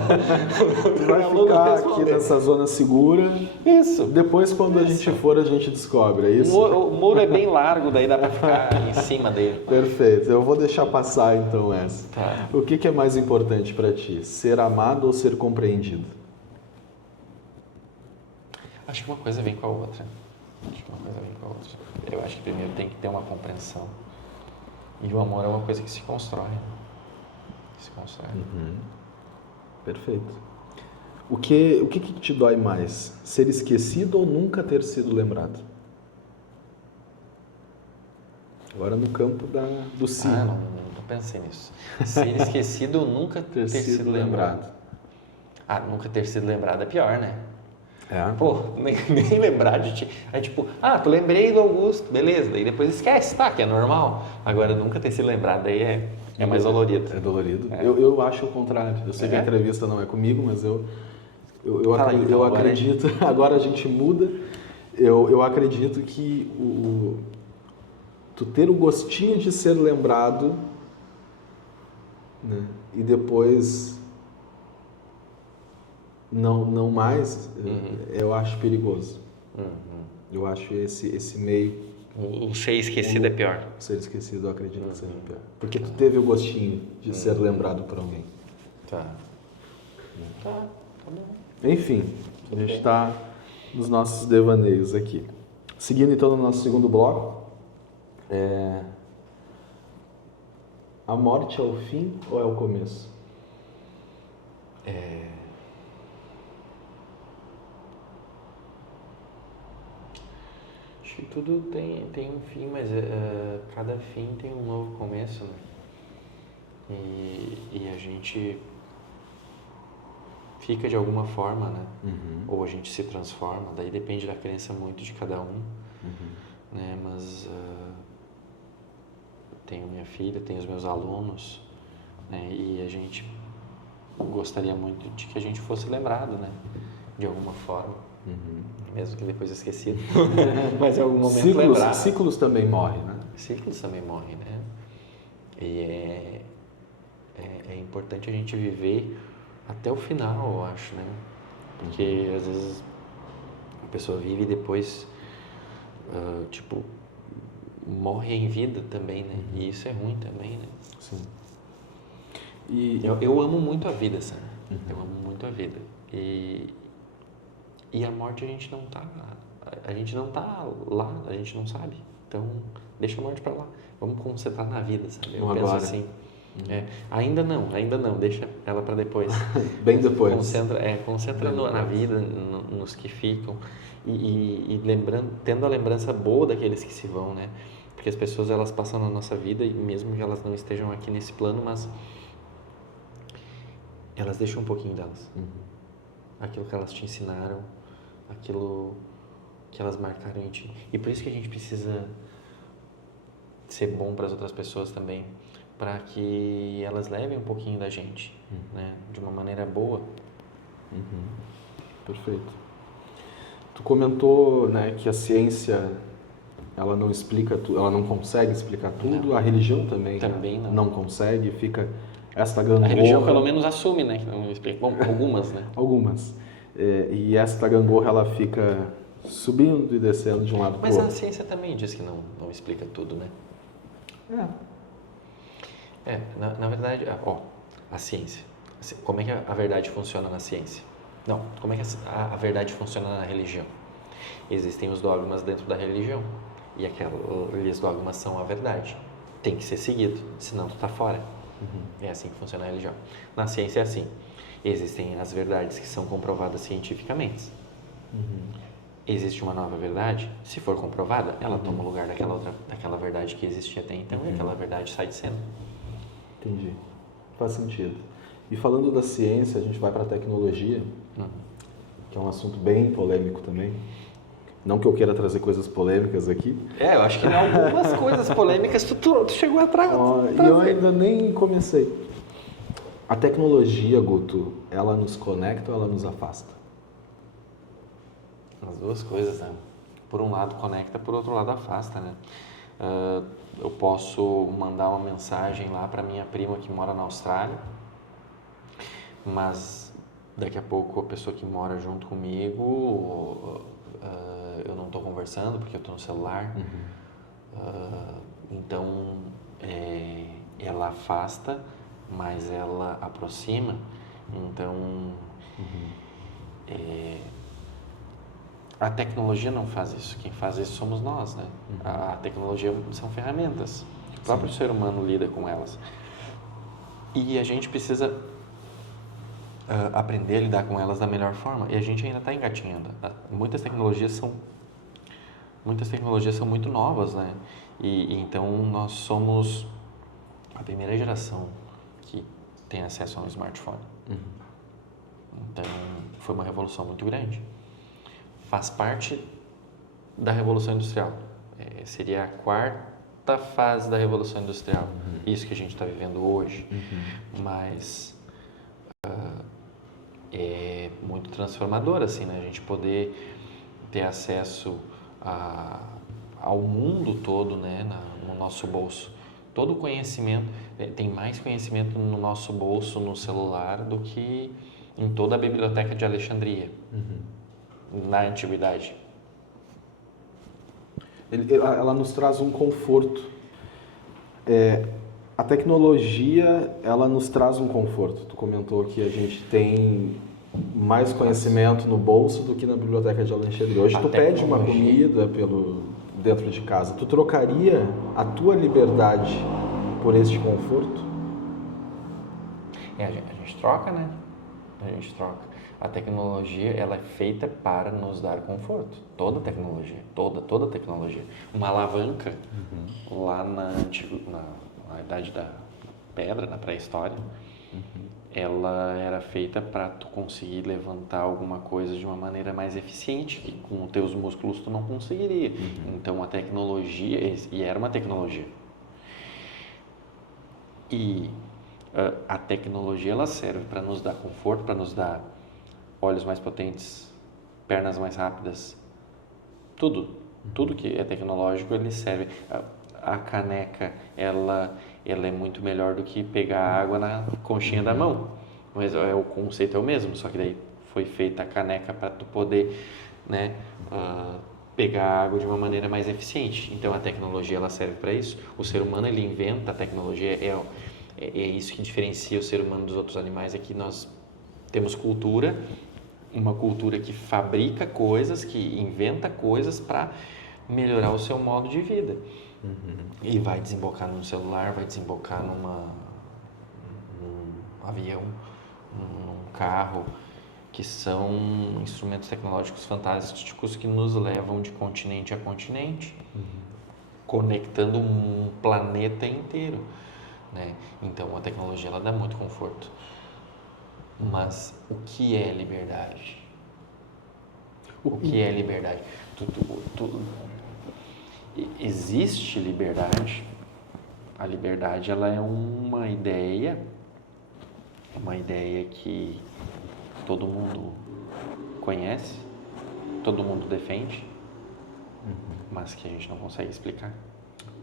tu vai ficar aqui nessa zona segura. Isso. Depois, quando a gente for, a gente descobre, é isso? O muro é bem largo, daí dá para ficar em cima dele. Perfeito. Eu vou deixar passar então essa. Tá. O que é mais importante para ti? Ser amado ou ser compreendido? Acho que uma coisa vem com a outra. Eu acho que primeiro tem que ter uma compreensão. E o amor é uma coisa que se constrói. Perfeito. O que te dói mais? Ser esquecido ou nunca ter sido lembrado? Agora no campo do sim. Não pensei nisso. Ser esquecido ou nunca ter sido lembrado? Nunca ter sido lembrado é pior, né? Pô, nem lembrar de ti. Aí tipo, tu lembrei do Augusto, beleza. Daí depois esquece, que é normal. Agora nunca ter sido lembrado, daí é mais dolorido. É dolorido? Eu acho o contrário. Eu sei que a entrevista não é comigo, mas eu acredito. Agora a gente muda. Eu acredito que tu ter o gostinho de ser lembrado, né, e depois não mais, eu acho perigoso. Eu acho esse meio... O ser esquecido é pior. O ser esquecido, eu acredito que seja pior. Porque tu teve o gostinho de ser lembrado por alguém. Tá bom. Enfim, a gente está nos nossos devaneios aqui. Seguindo então no nosso segundo bloco, a morte é o fim ou é o começo? Acho que tudo tem um fim, mas cada fim tem um novo começo, né? E a gente fica de alguma forma, né? Ou a gente se transforma, daí depende da crença muito de cada um, né? Mas tenho minha filha, tenho os meus alunos, né? E a gente gostaria muito de que a gente fosse lembrado, né? De alguma forma. mesmo que depois esquecido, mas em algum momento lembrar. Ciclos também morrem, né? Ciclos também morrem, né? E é importante a gente viver até o final, eu acho, né? Porque às vezes a pessoa vive e depois, tipo, morre em vida também, né? E isso é ruim também, né? Sim. Eu amo muito a vida, sabe? Eu amo muito a vida. E a morte a gente não tá lá, a gente não sabe. Então, deixa a morte pra lá. Vamos concentrar na vida, sabe? Eu penso assim. Ainda não, deixa ela para depois. Bem depois. Concentra na vida, nos que ficam e lembrando, tendo a lembrança boa daqueles que se vão, né? Porque as pessoas elas passam na nossa vida e mesmo que elas não estejam aqui nesse plano, mas elas deixam um pouquinho delas. Aquilo que elas te ensinaram, aquilo que elas marcaram em ti. E por isso que a gente precisa ser bom para as outras pessoas também, para que elas levem um pouquinho da gente, né? De uma maneira boa. Perfeito. Tu comentou, né, que a ciência ela não explica tudo, ela não consegue explicar tudo. Não. A religião também não consegue, fica esta gangorra. A religião pelo menos assume, né, que não explica. Bom, algumas, né? Algumas. E esta gangorra ela fica subindo e descendo de um lado para o Mas a outro. ciência também diz que não explica tudo, né? Na verdade, a ciência. Como é que a verdade funciona na ciência? Não, como é que a verdade funciona na religião? Existem os dogmas dentro da religião e aqueles dogmas são a verdade. Tem que ser seguido, senão tu tá fora. É assim que funciona a religião. Na ciência é assim. Existem as verdades que são comprovadas cientificamente. Existe uma nova verdade, se for comprovada, ela toma o lugar daquela verdade que existia até então e aquela verdade sai de cena. Entendi. Faz sentido. E falando da ciência, a gente vai para a tecnologia, que é um assunto bem polêmico também. Não que eu queira trazer coisas polêmicas aqui. Eu acho que algumas coisas polêmicas tu chegou atrás. E eu ainda nem comecei. A tecnologia, Guto, ela nos conecta ou ela nos afasta? As duas coisas, né? Por um lado conecta, por outro lado afasta, né? Eu posso mandar uma mensagem lá para minha prima que mora na Austrália, mas daqui a pouco a pessoa que mora junto comigo, eu não estou conversando porque eu estou no celular. Então, ela afasta, mas ela aproxima. Então, a tecnologia não faz isso. Quem faz isso somos nós, né? A tecnologia são ferramentas. O próprio ser humano lida com elas. E a gente precisa aprender a lidar com elas da melhor forma. E a gente ainda está engatinhando. Muitas tecnologias são muito novas, né? E então nós somos a primeira geração que tem acesso a um smartphone. Então foi uma revolução muito grande. Faz parte da Revolução Industrial. Seria a quarta fase da Revolução Industrial. Isso que a gente está vivendo hoje. Mas é muito transformador, assim, né? A gente poder ter acesso ao mundo todo, né? No nosso bolso. Todo conhecimento, tem mais conhecimento no nosso bolso, no celular, do que em toda a biblioteca de Alexandria. Na antiguidade. Ela nos traz um conforto. A tecnologia, ela nos traz um conforto. Tu comentou que a gente tem mais conhecimento no bolso do que na biblioteca de Alexandria. Hoje tu pede uma comida dentro de casa. Tu trocaria a tua liberdade por este conforto? A gente troca, né? A gente troca. A tecnologia, ela é feita para nos dar conforto. Toda tecnologia, toda tecnologia. Uma alavanca, lá na Idade da Pedra, na pré-história, ela era feita para tu conseguir levantar alguma coisa de uma maneira mais eficiente, que com os teus músculos tu não conseguiria. Então a tecnologia, e era uma tecnologia. E a tecnologia, ela serve para nos dar conforto, para nos dar olhos mais potentes, pernas mais rápidas, tudo. Tudo que é tecnológico, ele serve. A caneca, ela é muito melhor do que pegar a água na conchinha da mão. Mas o conceito é o mesmo, só que daí foi feita a caneca para tu poder, né, pegar a água de uma maneira mais eficiente. Então a tecnologia ela serve para isso. O ser humano ele inventa a tecnologia, é isso que diferencia o ser humano dos outros animais, é que nós temos cultura, uma cultura que fabrica coisas, que inventa coisas para melhorar o seu modo de vida. E vai desembocar num celular, vai desembocar num avião, num carro, que são instrumentos tecnológicos fantásticos que nos levam de continente a continente, conectando um planeta inteiro, né? Então a tecnologia ela dá muito conforto. Mas o que é liberdade? O que é liberdade? Existe liberdade. A liberdade ela é uma ideia que todo mundo conhece, todo mundo defende, mas que a gente não consegue explicar.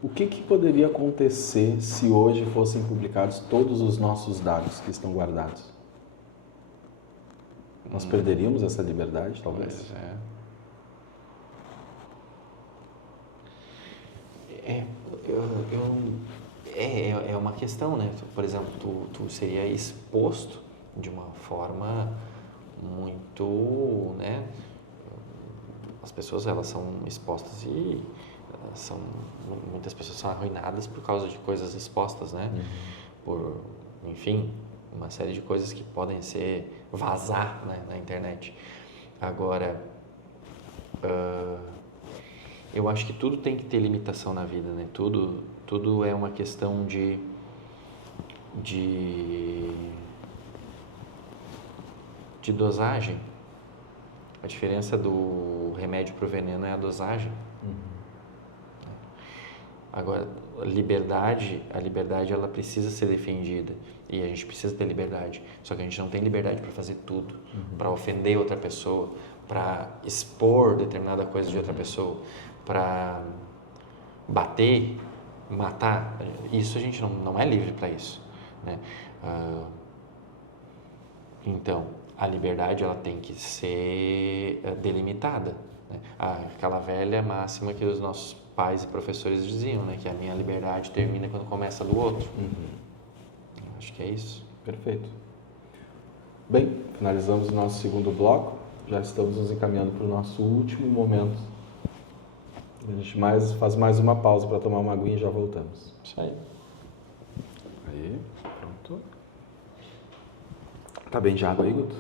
O que poderia acontecer se hoje fossem publicados todos os nossos dados que estão guardados? Nós perderíamos essa liberdade, talvez? Pois é uma questão, né? Por exemplo, tu seria exposto de uma forma muito, né? As pessoas elas são expostas e muitas pessoas são arruinadas por causa de coisas expostas, né? Por, enfim, uma série de coisas que podem vazar, né, na internet. Agora, eu acho que tudo tem que ter limitação na vida, né? Tudo é uma questão de dosagem. A diferença do remédio para o veneno é a dosagem. Agora, a liberdade ela precisa ser defendida e a gente precisa ter liberdade. Só que a gente não tem liberdade para fazer tudo, para ofender outra pessoa, para expor determinada coisa de outra pessoa, para bater, matar. Isso a gente não é livre para isso, né? Então, a liberdade ela tem que ser delimitada, né? Aquela velha máxima que os nossos pais e professores diziam, né? Que a minha liberdade termina quando começa a do outro. Acho que é isso. Perfeito. Bem, finalizamos o nosso segundo bloco. Já estamos nos encaminhando para o nosso último momento. A gente faz mais uma pausa para tomar uma aguinha e já voltamos. Isso aí. Aí, pronto. Tá bem de água aí, Guto?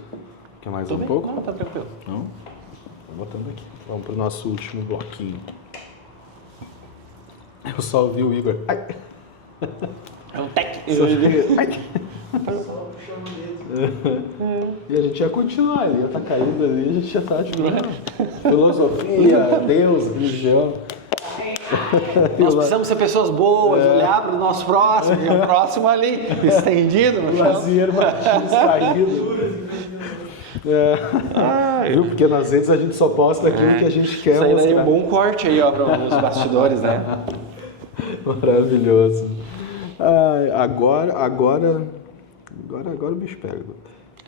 Quer mais Tô um bem. pouco? Não, tá tranquilo. Não? Tô botando aqui. Vamos para o nosso último bloquinho. Eu só ouvi o Igor. Ai. É um tec. E a gente ia continuar, ele ia estar caindo ali, a gente ia estar tipo, filosofia, Deus, religião. Nós precisamos ser pessoas boas, olhar para o nosso próximo, e o próximo ali, estendido no chão. Lazer, baixinho, distraído. Viu? Porque nas redes a gente só posta aquilo que a gente quer Isso aí daí é mostrar. um bom corte aí, ó, para os bastidores, né? Maravilhoso. Ai, agora o bicho pega.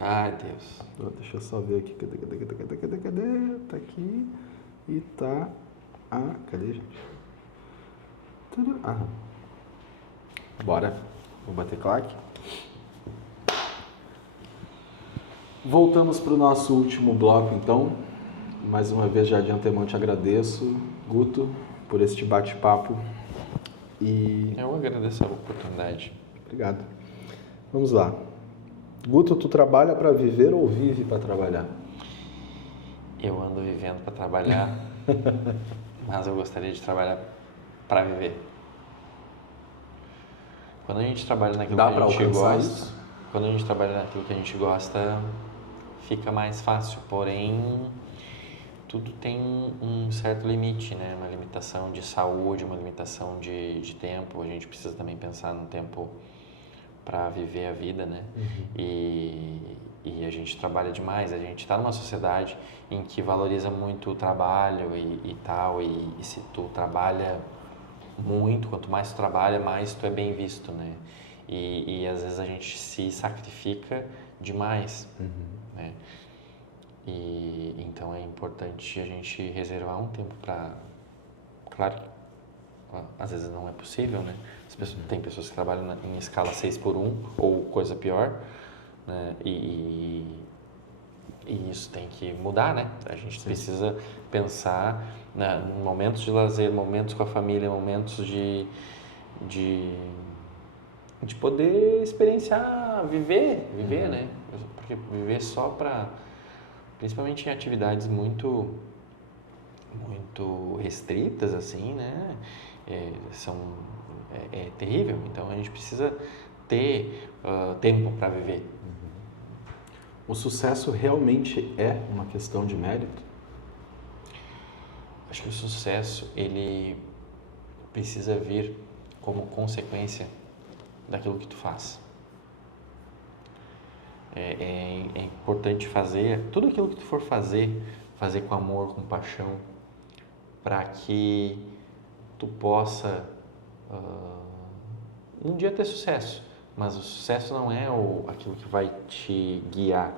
Ai, Deus. Deixa eu só ver aqui. Cadê? Tá aqui. E tá... cadê, gente? Bora. Vou bater claque. Voltamos para o nosso último bloco, então. Mais uma vez, já de antemão te agradeço, Guto, por este bate-papo. Eu agradeço a oportunidade. Obrigado. Vamos lá. Guto, tu trabalha para viver ou vive para trabalhar? Eu ando vivendo para trabalhar, mas eu gostaria de trabalhar para viver. Quando a gente trabalha naquilo que a gente gosta, isso? Quando a gente trabalha naquilo que a gente gosta, fica mais fácil. Porém, tudo tem um certo limite, né? Uma limitação de saúde, uma limitação de tempo. A gente precisa também pensar no tempo para viver a vida, né? E a gente trabalha demais, a gente está numa sociedade em que valoriza muito o trabalho e tal, e se tu trabalha muito, quanto mais tu trabalha, mais tu é bem visto, né? E às vezes a gente se sacrifica demais, né? E então é importante a gente reservar um tempo para, claro, às vezes não é possível, né? Tem pessoas que trabalham em escala 6x1 ou coisa pior, né? E isso tem que mudar, né? A gente precisa pensar em momentos de lazer, momentos com a família, momentos de poder experienciar, viver, né? Porque viver só para, principalmente em atividades muito restritas, assim, né? É terrível. Então a gente precisa ter tempo para viver. O sucesso realmente é uma questão de mérito? Acho que o sucesso, ele precisa vir como consequência daquilo que tu faz. É importante fazer tudo aquilo que tu for fazer com amor, com paixão, para que tu possa um dia ter sucesso. Mas o sucesso não é aquilo que vai te guiar.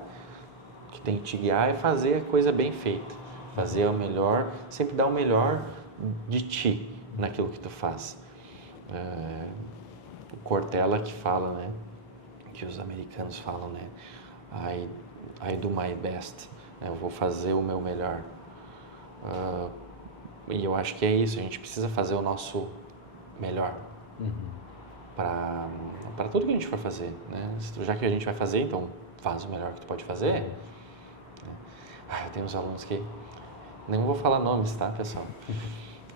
O que tem que te guiar é fazer a coisa bem feita, fazer o melhor, sempre dar o melhor de ti naquilo que tu faz. O Cortella que fala, né, que os americanos falam, né, I do my best, né, eu vou fazer o meu melhor. E eu acho que é isso, a gente precisa fazer o nosso melhor para tudo que a gente for fazer, né? Já que a gente vai fazer, então faz o melhor que tu pode fazer. Eu tenho uns alunos que, nem vou falar nomes, tá, pessoal?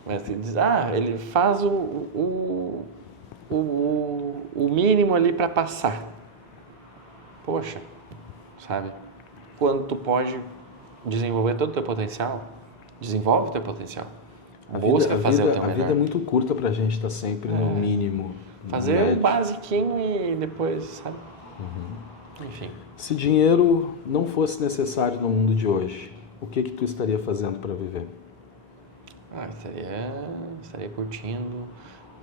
Mas diz, ele faz o mínimo ali para passar. Poxa, sabe? Quando tu pode desenvolver todo o teu potencial, desenvolve o teu potencial. Busca fazer o teu melhor. A vida é muito curta pra gente estar sempre no mínimo. Fazer o basiquinho e depois, sabe? Enfim. Se dinheiro não fosse necessário no mundo de hoje, o que tu estaria fazendo para viver? Estaria curtindo,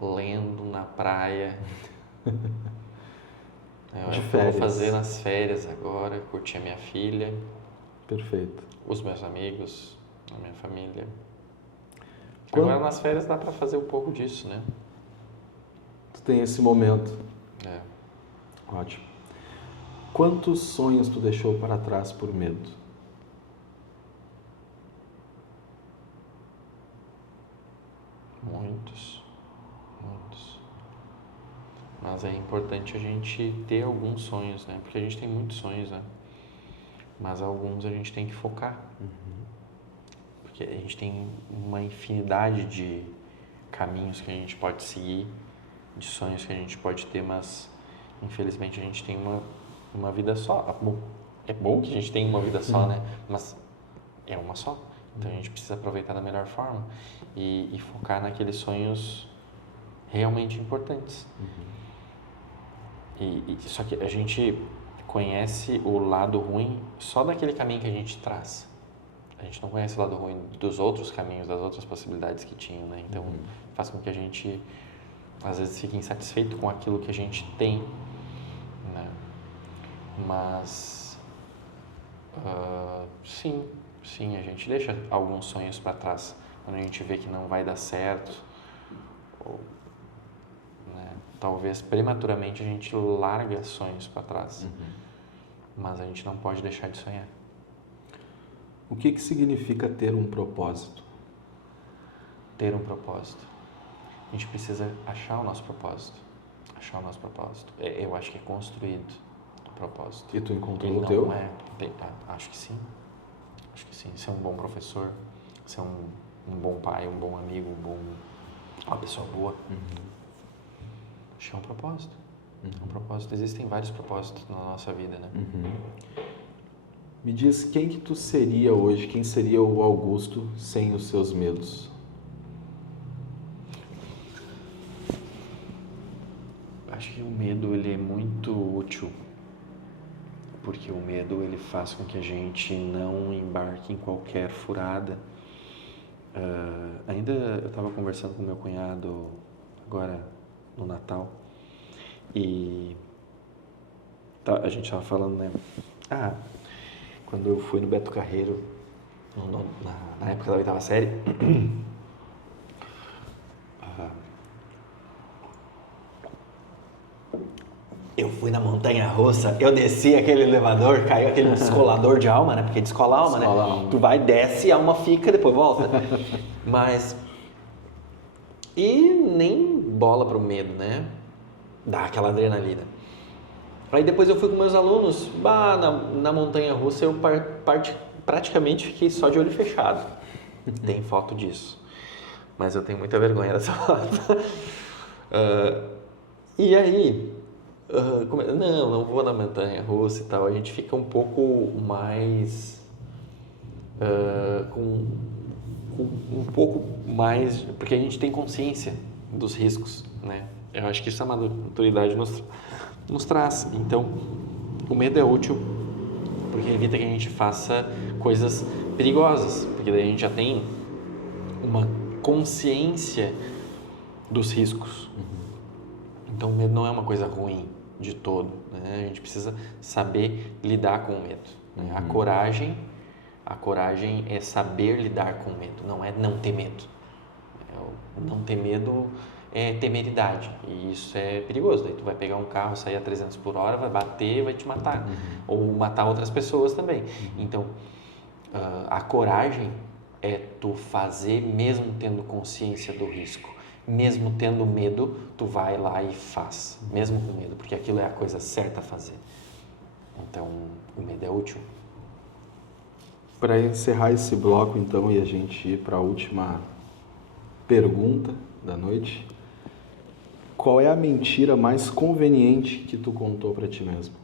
lendo na praia. De eu férias. vou fazer nas férias agora, curtir a minha filha. Perfeito. Os meus amigos, a minha família. Agora nas férias dá para fazer um pouco disso, né? Tu tem esse momento. Ótimo. Quantos sonhos tu deixou para trás por medo? Muitos. Mas é importante a gente ter alguns sonhos, né? Porque a gente tem muitos sonhos, né? Mas alguns a gente tem que focar. Porque a gente tem uma infinidade de caminhos que a gente pode seguir, de sonhos que a gente pode ter, mas infelizmente a gente tem uma vida só. É bom que a gente tenha uma vida só, né? Mas é uma só. Então a gente precisa aproveitar da melhor forma e focar naqueles sonhos realmente importantes. Só que a gente conhece o lado ruim só daquele caminho que a gente traz. A gente não conhece o lado ruim dos outros caminhos, das outras possibilidades que tinham, né? Então faz com que a gente às vezes fique insatisfeito com aquilo que a gente tem, né? Mas sim, a gente deixa alguns sonhos para trás quando a gente vê que não vai dar certo, ou, né, talvez prematuramente a gente larga sonhos para trás, mas a gente não pode deixar de sonhar. O que significa ter um propósito? Ter um propósito. A gente precisa achar o nosso propósito. Eu acho que é construído o propósito. E tu encontrou Ele o teu? Acho que sim. Ser um bom professor, ser um bom pai, um bom amigo, uma pessoa boa. Acho que é um propósito. Um propósito. Existem vários propósitos na nossa vida, né? Me diz quem que tu seria hoje, quem seria o Augusto sem os seus medos? Acho que o medo ele é muito útil, porque o medo ele faz com que a gente não embarque em qualquer furada. Ainda eu estava conversando com meu cunhado agora no Natal e a gente estava falando, né? Quando eu fui no Beto Carreiro, na época da oitava série, eu fui na montanha-russa, eu desci aquele elevador, caiu aquele descolador de alma, né? Porque descola a alma, Descola a né? alma. Tu vai, desce, a alma fica, depois volta. Mas... E nem bola pro medo, né? Dá aquela adrenalina. Aí depois eu fui com meus alunos, na montanha-russa eu praticamente fiquei só de olho fechado. Tem foto disso. Mas eu tenho muita vergonha dessa foto. E aí, não vou na montanha-russa e tal. A gente fica um pouco mais... com um pouco mais... Porque a gente tem consciência dos riscos, né? Eu acho que isso a maturidade nos traz. Então, o medo é útil porque evita que a gente faça coisas perigosas, porque daí a gente já tem uma consciência dos riscos. Então, o medo não é uma coisa ruim de todo, né? A gente precisa saber lidar com o medo, né? A coragem é saber lidar com o medo, não é não ter medo. Não ter medo é temeridade, e isso é perigoso. Daí tu vai pegar um carro, sair a 300 por hora, vai bater, vai te matar, ou matar outras pessoas também. Então, a coragem é tu fazer mesmo tendo consciência do risco. Mesmo tendo medo, tu vai lá e faz, mesmo com medo, porque aquilo é a coisa certa a fazer. Então, o medo é útil. Para encerrar esse bloco, então, e a gente ir para a última pergunta da noite, qual é a mentira mais conveniente que tu contou para ti mesmo?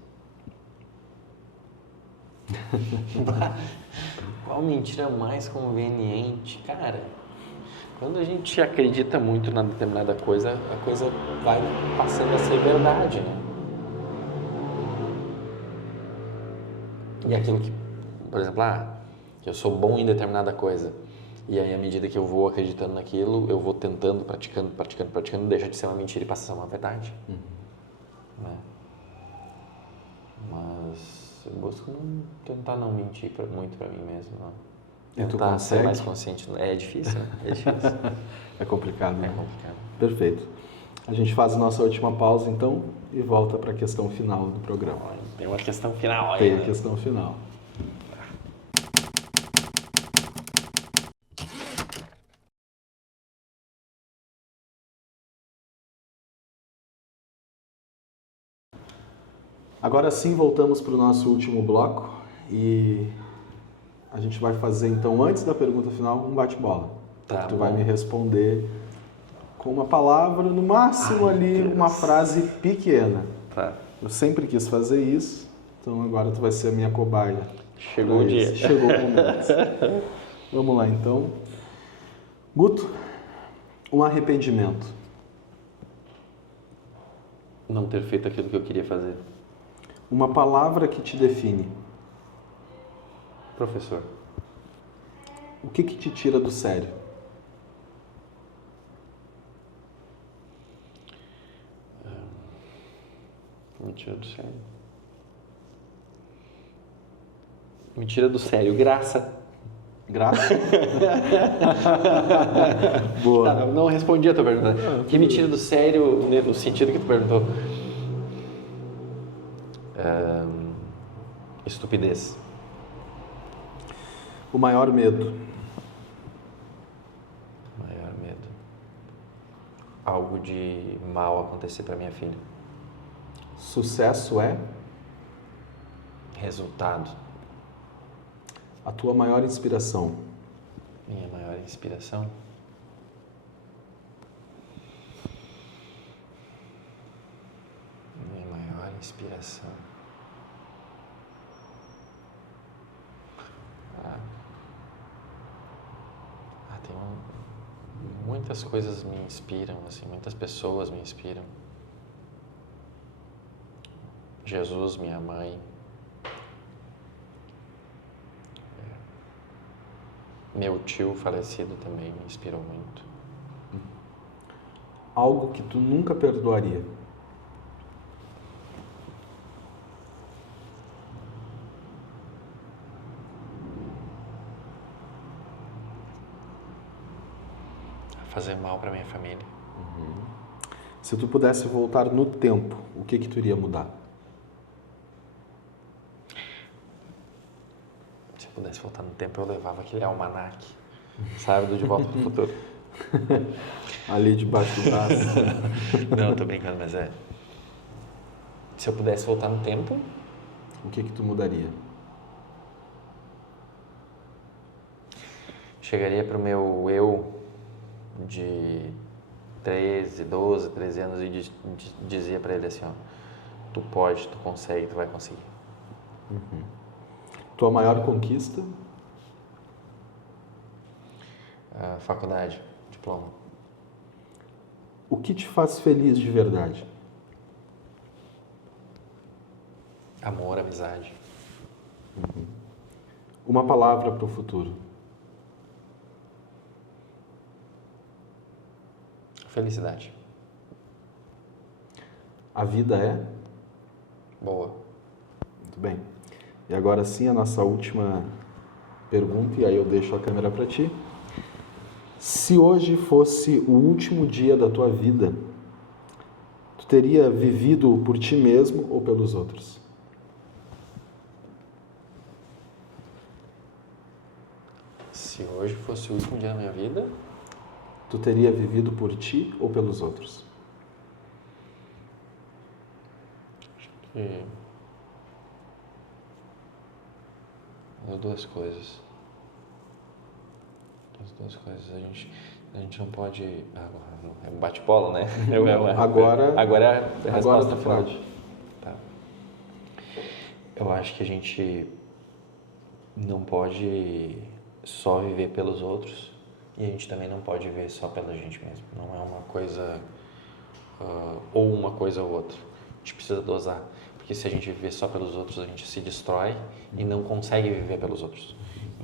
Qual mentira mais conveniente? Cara, quando a gente acredita muito na determinada coisa, a coisa vai passando a ser verdade, né? E aquilo que, por exemplo, que eu sou bom em determinada coisa, e aí à medida que eu vou acreditando naquilo, eu vou tentando, praticando, deixa de ser uma mentira e passa a ser uma verdade. Né? Mas eu busco tentar não mentir muito para mim mesmo, não. E tu Tentar ser consegue? mais consciente. É difícil, né? É difícil. É complicado, né? É complicado. Perfeito. A gente faz a nossa última pausa, então, e volta para a questão final do programa. Tem uma questão final aí. Tem a questão final. Agora sim, voltamos para o nosso último bloco e a gente vai fazer, então, antes da pergunta final, um bate-bola. Tá Tu bom. vai me responder com uma palavra, no máximo ali, Deus. uma frase pequena. Tá. Eu sempre quis fazer isso, então agora tu vai ser a minha cobaia. Chegou o dia. Chegou o momento. Vamos lá, então. Guto, um arrependimento. Não ter feito aquilo que eu queria fazer. Uma palavra que te define. Professor. O que te tira do sério? Me tira do sério. Me tira do sério. Graça. Graça? Boa. Tá, não respondi a tua pergunta. O que me tira do sério no sentido que tu perguntou? Estupidez. O maior medo. Maior medo. Algo de mal acontecer para minha filha. Sucesso é? Resultado. A tua maior inspiração. Minha maior inspiração. Minha maior inspiração. Tem muitas coisas me inspiram, assim, muitas pessoas me inspiram. Jesus, minha mãe. Meu tio falecido também me inspirou muito. Algo que tu nunca perdoaria. Fazer mal para minha família. Se tu pudesse voltar no tempo, o que tu iria mudar? Se eu pudesse voltar no tempo, eu levava aquele almanaque, sabe, do De Volta para o Futuro. Ali debaixo do braço. Não, tô brincando, mas é. Se eu pudesse voltar no tempo, O que tu mudaria? chegaria pro meu eu de 12, 13 anos e dizia para ele assim, ó, tu pode, tu consegue, tu vai conseguir. Tua maior conquista? Faculdade, diploma. O que te faz feliz de verdade? Amor, amizade. Uma palavra para o futuro. Felicidade. A vida é? Boa. Muito bem. E agora sim, a nossa última pergunta, e aí eu deixo a câmera para ti. Se hoje fosse o último dia da tua vida, tu teria vivido por ti mesmo ou pelos outros? Se hoje fosse o último dia da minha vida, Tu teria vivido por ti ou pelos outros? as duas coisas. As duas coisas. A gente não pode... É um bate-bola, né? Agora é a resposta tu final. pode. Tá. Eu acho que a gente não pode só viver pelos outros e a gente também não pode viver só pela gente mesmo. Não é uma coisa ou uma coisa ou outra. A gente precisa dosar, porque se a gente viver só pelos outros, a gente se destrói e não consegue viver pelos outros.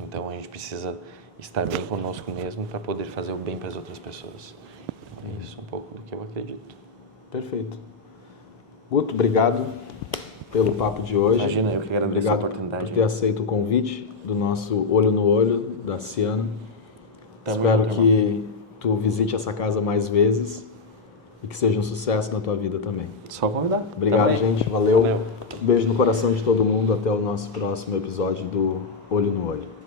Então a gente precisa estar bem conosco mesmo para poder fazer o bem para as outras pessoas. Então, é isso um pouco do que eu acredito. Perfeito. Guto, obrigado pelo papo de hoje. Imagina, eu que agradeço Obrigado a oportunidade. por ter aceito o convite do nosso Olho no Olho, da Ciano. Espero junto, que tu visite essa casa mais vezes e que seja um sucesso na tua vida também. Só convidar. Obrigado, Também. gente. Valeu. Valeu. Beijo no coração de todo mundo. Até o nosso próximo episódio do Olho no Olho.